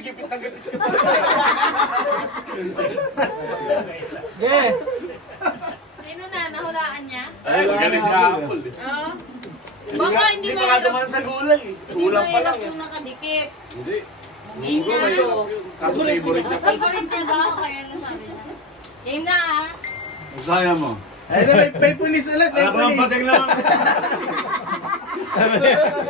gipit na gipit ka pa. Okay. Sino na? Nahulaan niya? Ay, magaling si Apple. Oo. Baka hindi Hindi mahirap. makatuman sa gulay. Hindi Kulang pa mahirap lang. yung nakadikit. Hindi. Game Munggo, na. mahirap yun. Kaso favorite niya pa. Favorite niya daw, kaya nasabi niya. Game na ah. Saya mo. Ay, may pulis ulit, may Alam mo, pulis. pating naman.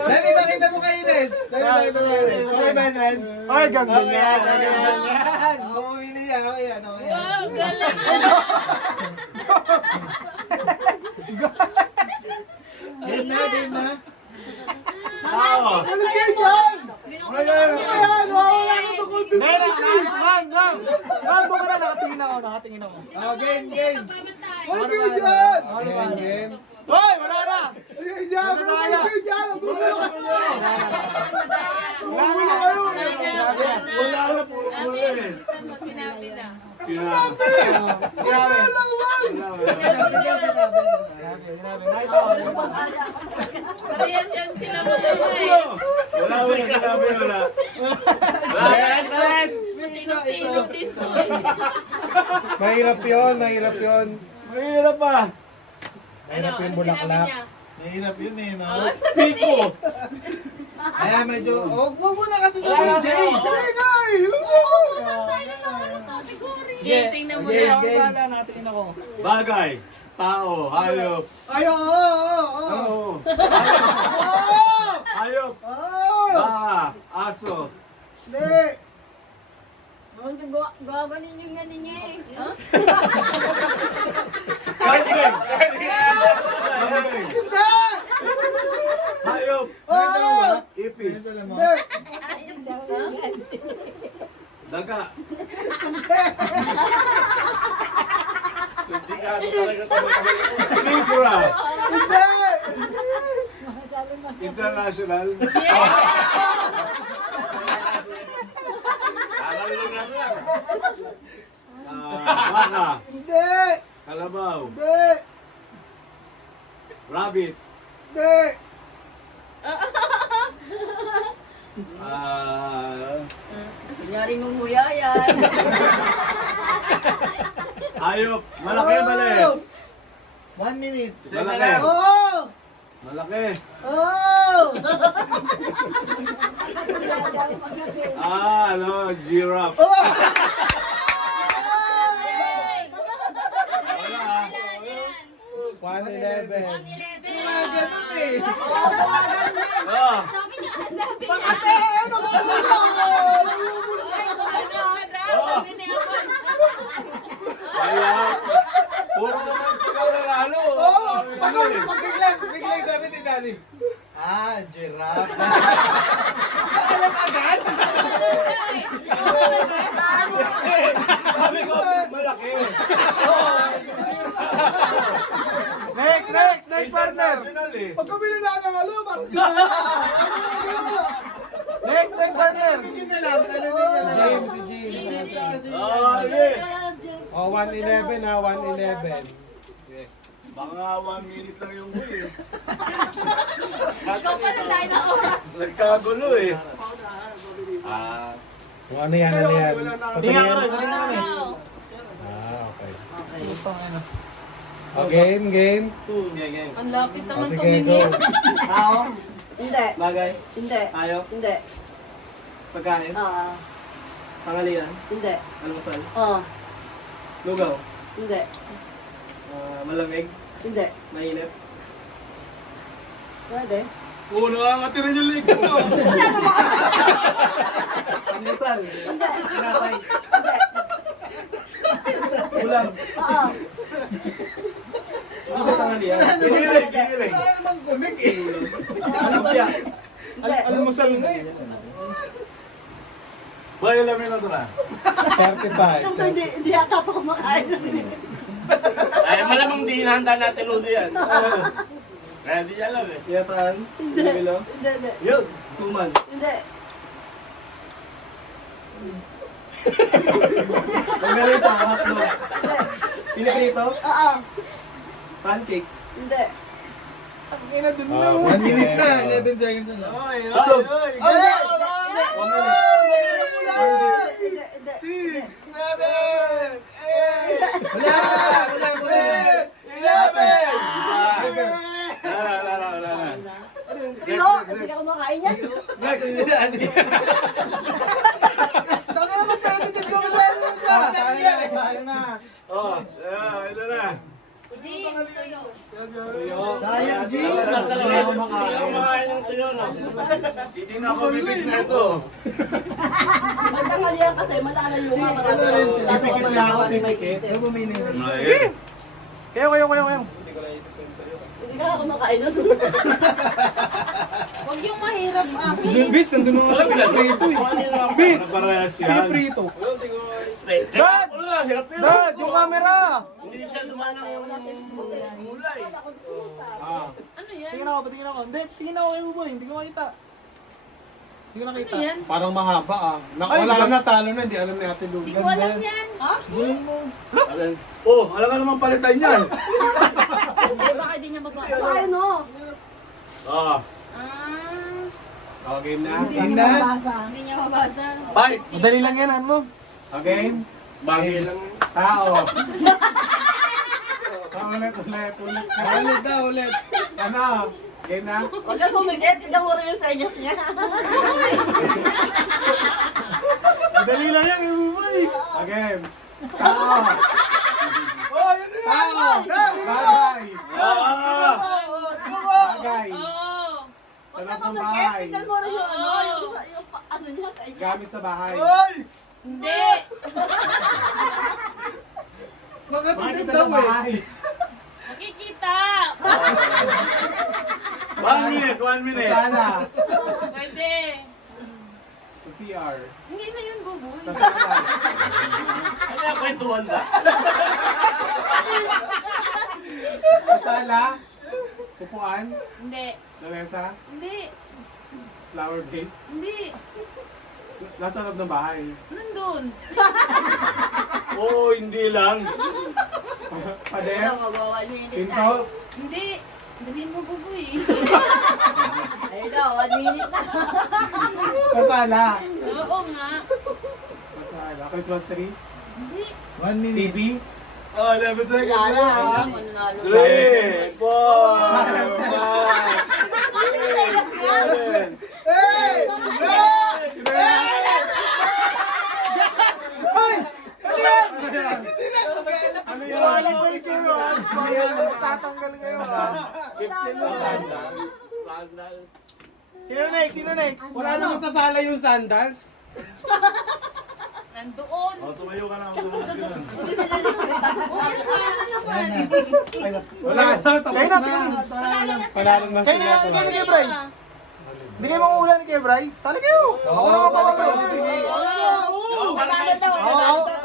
Dali, makita mo kay Reds. Dali, makita mo kay Reds. Okay ba, Reds? Ay, ganda Okay, yan. okay, Ganda okay. yan. Oo, pumili niya. Okay yan, okay yan. Wow, galing. Game na, game na. Oo. Ano kayo dyan? Binukulan niya. Ayan, wala ka sa concentration. Doon ka na, nakatingin ako. Oh, game, game. Nagbabatay. Ano kayo dyan? Game, game. Hoy, wala na! Ayun dyan, ano kayo dyan? Ang gulo kayo. Wala na! Wala na, puro kulay eh. Sinabi na. Sinabi. Sinabi. Parehas yan sila mga eh. Wala, sinabi, wala. Tino-tino din to eh. Mahirap yun, mahirap yun. Mahirap pa. Mahirap Ano yung sinabi bulaklak. niya? Mahirap yun eh, no? Pico. Kaya medyo, oh, huwag mo na kasi sa PJ. Sige nga eh. Saan tayo na ng category? Sige, Jay, tingnan mo Game, na. game. Wala, nakatingin ako. Bagay. Tao. Hayop. Ay, oo, oo, oo. Oo. Oo! Hayop. Oo! Baka. Aso. Hindi. Gaganin yung ganin niya eh. Kambing. Kambing. Hindi! Hayop. Oo! Ipis. Hindi. Daga. Hindi ka ano talaga tumatawag. Zebra. Hindi! International. Kakalingan lang. Baka. Hindi! Kalabaw. Hindi! Rabbit. Hindi! Kunyari mumuya yan. Hayop. Malaki mali. 1 minute. Malaki. Oo! Malaki. Oo! Ano? Giraffe. Oo! Wala ah. 111. 111. Mga ganun eh. Ah. Sabi niya, sabi niya. Ate, ano ba Ay, sabi niya ako. Kaya. Puro naman pagkakalalo. Oo! Pag biglang sabi ni Daddy, giraffe. Alam agad? Sabi ko, malaki. Next partner. International eh. Pag kami nanalo, bakit Next partner. Tanungin na lang, tanungin niya na lang. James, si James. Ah, okay. Oh, 111 ha, 111. Baka 1 minute lang yung goal eh. Ikaw pala tayo na oras. Nagkagulo eh. Kung ano yan, ano yan. Patingin. Ikaw. Okay. Oh, game. Ang lapit Oh, naman sige, tumingin. go. Tao? Hindi. Bagay? Hindi. Tayo? Hindi. Pagkain? Oo. Pangalian? Hindi. Almusal? Oo. Lugaw? Hindi. Malamig? Hindi. Mainit? Pwede. Puno ang atirin yung leg mo. Almusal? Hindi. Sinatay? Hindi. Ulam? Oo. Hindi pangalian? Kinilig. Wala namang kunig eh. Alupya? Hindi. Almusal na eh. Boy, alam mo na ito na. 35. Kasi hindi yata ito kumakain. Ay, malamang di hinahanda natin Lodi yan. Kaya di niya alam eh. Yataan? Bilo? Hindi. Hindi. Yun! Suman? Hindi. Pagkarisa? Hotdog? Hindi. Piniprito? Oo. Pancake? Hindi. Oh, 1 minute na, 11 seconds na lang. Hotdog? Ay! 1 minute? Hindi na ako bibig na ito. Magtangal yan kasi malalayo Si, ka. ano rin, si Pipikit na ako, pipikit. Ano bumili? Sige. Kayo. Hindi ka kumakain nun. Huwag yung mahirap, Aki. Bis, nandun na nga sa prito eh. Bis! Parehas Sige, yan. prito. Dad! Wala, hirap yun. Dad, yung camera! Hindi siya dumanang yung mulay. Ah. Ano yan? Tingnan ako. Hindi, tingin ako kay Buboy. Hindi ko makita. Hindi ko nakita. Ano yan? Parang mahaba ah. Ay, Wala na, talo na. Hindi alam ni Ate Lu. Hindi ko alam yan. Alin? Oh, alam ka naman palitan yan. Hindi, baka di niya mabasa. Ay, no. Ah. Ah, Okay na. Hindi na mabasa. hindi niya mabasa. Bite. Madali lang yan, ano? Okay? Bagay lang. Tao. Ulit. Ulit na, ulit. Ano? Okay na? Huwag kang humigit. Tignan mo rin yung senyas niya. Madali lang yan, Buboy. Okay. Tao. Oh, yun na yan! Bagay. Ah. Bagay. Oo. Huwag Sa kang loob ng humigit. bahay. Tignan mo rin yung ano. Yung ano niya sa inyo. Gamit sa bahay. Oy! Hindi. Makatitid Makikita daw sa eh. bahay. Nakikita. 1 minute, 1 minute. Sana. Pwede. Sa CR. Hindi na yun, Buboy. Sa sala. Ano yung kwentuhan ba? Sa sala. Upuan. Hindi. Lamesa. Hindi. Flower vase. Hindi. Nasa loob ng bahay. Nandun. Oh, hindi lang. Pader. Magawa niyo yun. Pinto. Hindi. Hindi mo, Buboy. Ayun na, 1 minute na. Sa sala. Oo nga. Sa sala. Christmas tree. Hindi. 1 minute. TV. Oh, 11 seconds. Wala na. Alam mo, nanalo. 3, 4, 5, Ano yung senyas niya? 7. Hey! Ano yun? Wala ko yung kilo. Hindi yan. Tatanggal ngayon ha. 15 mo. Sino next? Wala naman sa sala yung sandals. Nandoon. Oh, tumayo ka na. Tumayo ka na. Uyan sa ano naman. Wala na. Tapos na. Panalo na sila. Panalo na Kaya sila. na, kaya Bray. Bigay mo ang ulan kay Bray. Sali kayo. Ako naman pa kayo.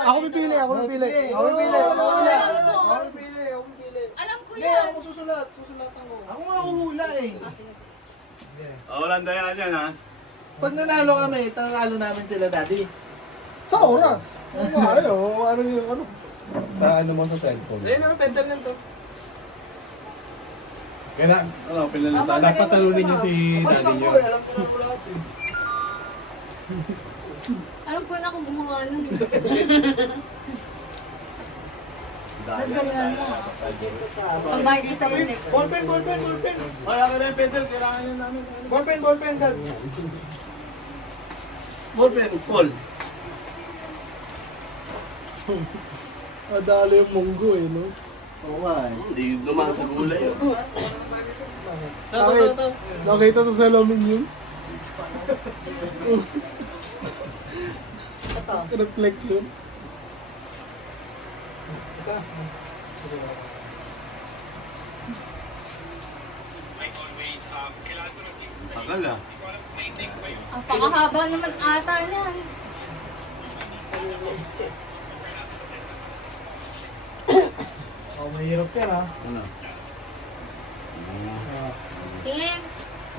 Ako pipili. Ako pipili. Alam ko yan. Ako susulat. Susulatan ko. Ako nga humula eh. Oh, walang dayaan yan, ha? Pag nanalo kami, tanalo namin sila daddy. Sa oras. Ano yung ano? Sa ano mo sa cellphone? Ayun ang pencil lang to. Kaya Ano, pinalitan. dapat talunin niyo si daddy niyo. Alam ko na po lahat eh. Alam ko na kung gumawa nun. Pagbayad ko sa'yo next. Ballpen. Ay, akin na yung pedal. Kailangan yun namin. Ballpen, dad. Ballpen, Paul. Adalo yung munggo eh, no? Oo nga eh. Hindi dumaan sa gulay yun. Nakita to sa lamin yun. Reflect yun. Tagal, ah. Ang pakahaba naman ata niyan. Oh, mahirap yan ha. Ano? Tingin.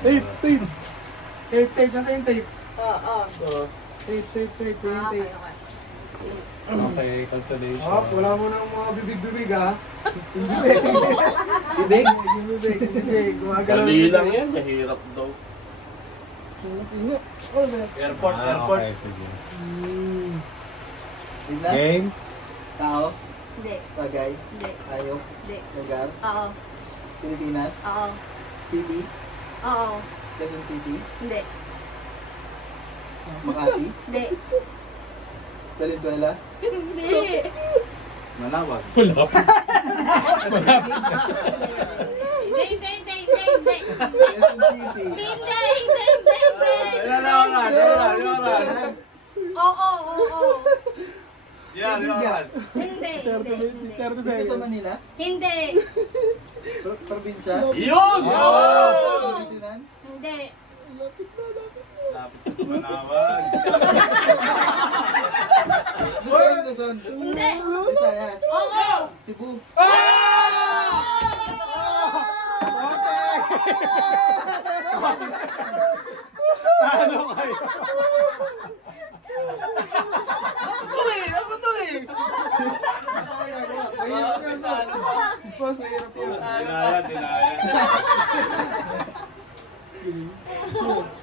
Tape. Nasa yung tape. Oo. Tape. Okay. Okay, consolation. Oh, wala mo ng mga bibig-bibig ha. Bibig? Bibig. Gumagalaw. Dali lang yan. Mahirap daw. Airport. Okay, sige. Bigla? Game. Tao? Hindi. Bagay? Hindi. Ayaw? Hindi. Lugar? Oo. Pilipinas? Oo. City? Oo. Quezon City? Hindi. Makati? Hindi. Valenzuela? Hindi. Manawag. Hindi. Quezon City. Hindi. Ilan na oras? Ilan oras? Oo. Yan, oras. Hindi. Dito sa Manila? Hindi. Probinsya? Yun! Pangasinan? Hindi. Manawag. Luzon. Hindi. Visayas. Oo. Cebu. Ano kayo? Ako to eh! Mahirap yan, boss. Dinaya.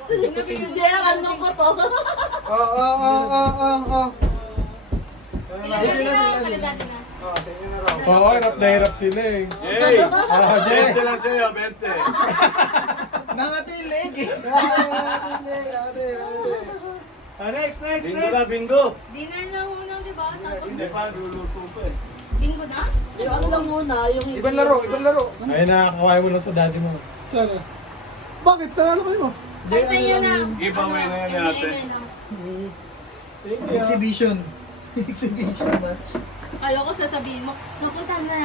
Pinagbibiyaran mo ko to. Ilagay na ako pala dati na. Oo, hirap na hirap sila eh. Hey! Ah, Jay. 20 lang sa'yo, 20. Nangatilig eh. Next. Bingo na, bingo. Dinner na muna, di ba? Tapos Hindi pa, luluto pa eh. bingo na? Ibang laro. Ay, nakakaway mo lang sa daddy mo. Sana. Bakit? Tanalo kayo. Ay, sa'yo na. Giveaway na yan ni ate. Thank you. Exhibition match. Kala ko sasabihin mo, napunta na